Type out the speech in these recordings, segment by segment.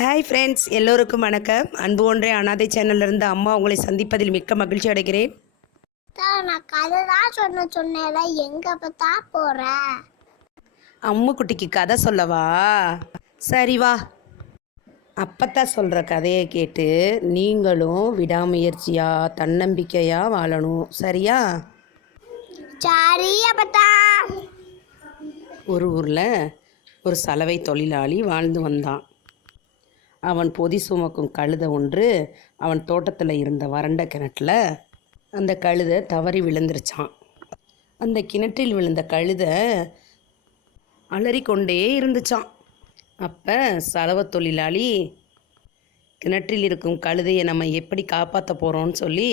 Hi friends, எல்லோருக்கும் வணக்கம். அன்பு ஒன்றே அனாதை சேனலிருந்து அம்மா உங்களை சந்திப்பதில் மிக்க மகிழ்ச்சி அடைகிறேன். நான் கதை தான் சொன்னேன்ல, எங்க பார்த்தா போற? அம்மு குட்டிக்கு கதை சொல்லவா? சரி வா. அப்பத்தான் சொல்கிற கதையை கேட்டு நீங்களும் விடாமுயற்சியாக தன்னம்பிக்கையாக வாழணும், சரியா? சரி அப்பத்தா. ஒரு ஊரில் ஒரு சலவை தொழிலாளி வாழ்ந்து வந்தான். அவன் பொதி சுமக்கும் கழுதை ஒன்று அவன் தோட்டத்தில் இருந்த வறண்ட கிணற்றில் அந்த கழுதை தவறி விழுந்துருச்சான். அந்த கிணற்றில் விழுந்த கழுதை அலறிக்கொண்டே இருந்துச்சான். அப்போ சலவை தொழிலாளி, கிணற்றில் இருக்கும் கழுதையை நம்ம எப்படி காப்பாற்ற போகிறோன்னு சொல்லி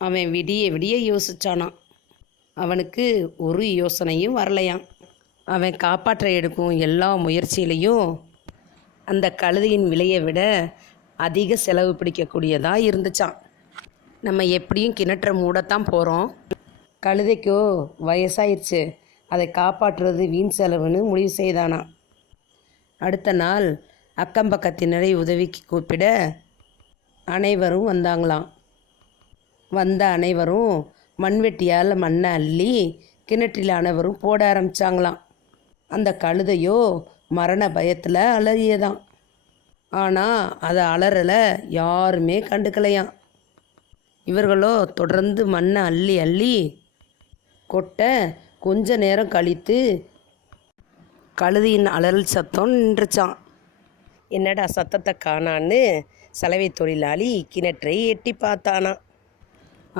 அவன் விடிய விடிய யோசிச்சானான். அவனுக்கு ஒரு யோசனையும் வரலையாம். அவன் காப்பாற்ற எடுக்கும் எல்லா முயற்சியிலையும் அந்த கழுதையின் விலையை விட அதிக செலவு பிடிக்கக்கூடியதாக இருந்துச்சான். நம்ம எப்படியும் கிணற்றை மூடத்தான் போகிறோம், கழுதைக்கோ வயசாயிடுச்சு, அதை காப்பாற்றுறது வீண் செலவுன்னு முடிவு செய்தானா. அடுத்த நாள் அக்கம் பக்கத்தினரை உதவிக்கு கூப்பிட அனைவரும் வந்தாங்களாம். வந்த அனைவரும் மண்வெட்டியால் மண்ணை அள்ளி கிணற்றில் அனைவரும் போட ஆரம்பித்தாங்களாம். அந்த கழுதையோ மரண பயத்தில் அலறியதான். ஆனால் அதை அலறலை யாருமே கண்டுக்கலையாம். இவர்களோ தொடர்ந்து மண்ணை அள்ளி அள்ளி கொட்ட கொஞ்ச நேரம் கழித்து கழுதையின் அலறல் சத்தம் நின்றுச்சான். என்னடா சத்தத்தை காணான்னு சலவை தொழிலாளி கிணற்றை எட்டி பார்த்தானா.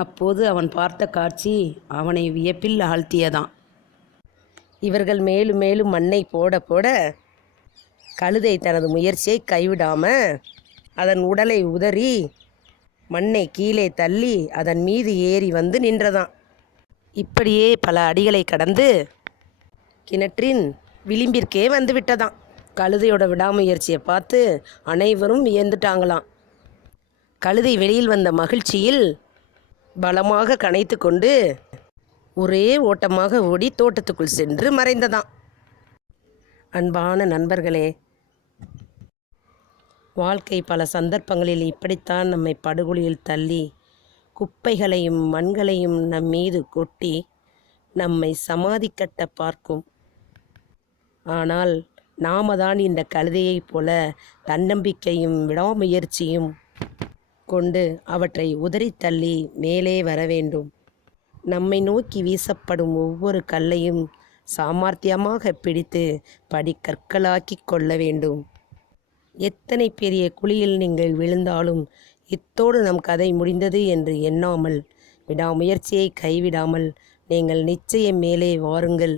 அப்போது அவன் பார்த்த காட்சி அவனை வியப்பில் ஆழ்த்தியதான். இவர்கள் மேலும் மேலும் மண்ணை போட போட கழுதை தனது முயற்சியை கைவிடாமல் அதன் உடலை உதறி மண்ணை கீழே தள்ளி அதன் மீது ஏறி வந்து நின்றதாம். இப்படியே பல அடிகளை கடந்து கிணற்றின் விளிம்பிற்கே வந்து விட்டதாம். கழுதையோட விடாமுயற்சியை பார்த்து அனைவரும் வியந்துட்டாங்களாம். கழுதை வெளியில் வந்த மகிழ்ச்சியில் பலமாக கனைத்து கொண்டு ஒரே ஓட்டமாக ஓடி தோட்டத்துக்குள் சென்று மறைந்ததாம். அன்பான நண்பர்களே, வாழ்க்கை பல சந்தர்ப்பங்களில் இப்படித்தான் நம்மை படுகொலியில் தள்ளி குப்பைகளையும் மண்களையும் நம் மீது கொட்டி நம்மை சமாதி கட்ட பார்க்கும். ஆனால் நாம தான் இந்த கழுதையைப் போல தன்னம்பிக்கையும் விடாமுயற்சியும் கொண்டு அவற்றை உதறி தள்ளி மேலே வர வேண்டும். நம்மை நோக்கி வீசப்படும் ஒவ்வொரு கல்லையும் சாமர்த்தியமாக பிடித்து படிக்கற்களாக்கி கொள்ள வேண்டும். எத்தனை பெரிய குழியில் நீங்கள் விழுந்தாலும் இத்தோடு நம் கதை முடிந்தது என்று எண்ணாமல் விடாமுயற்சியை கைவிடாமல் நீங்கள் நிச்சயம் மேலே வாருங்கள்.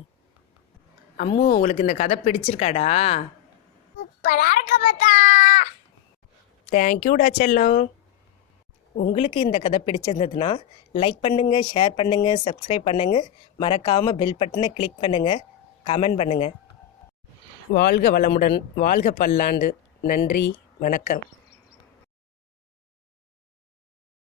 அம்மு, உங்களுக்கு இந்த கதை பிடிச்சிருக்காடா? சூப்பரா இருக்கு பார்த்தா. தேங்க்யூடா செல்லம். உங்களுக்கு இந்த கதை பிடிச்சிருந்ததுன்னா லைக் பண்ணுங்கள், ஷேர் பண்ணுங்கள், சப்ஸ்கிரைப் பண்ணுங்கள், மறக்காமல் பெல் பட்டனை கிளிக் பண்ணுங்கள், கமெண்ட் பண்ணுங்கள். வாழ்க வளமுடன், வாழ்க பல்லாண்டு. நன்றி, வணக்கம்.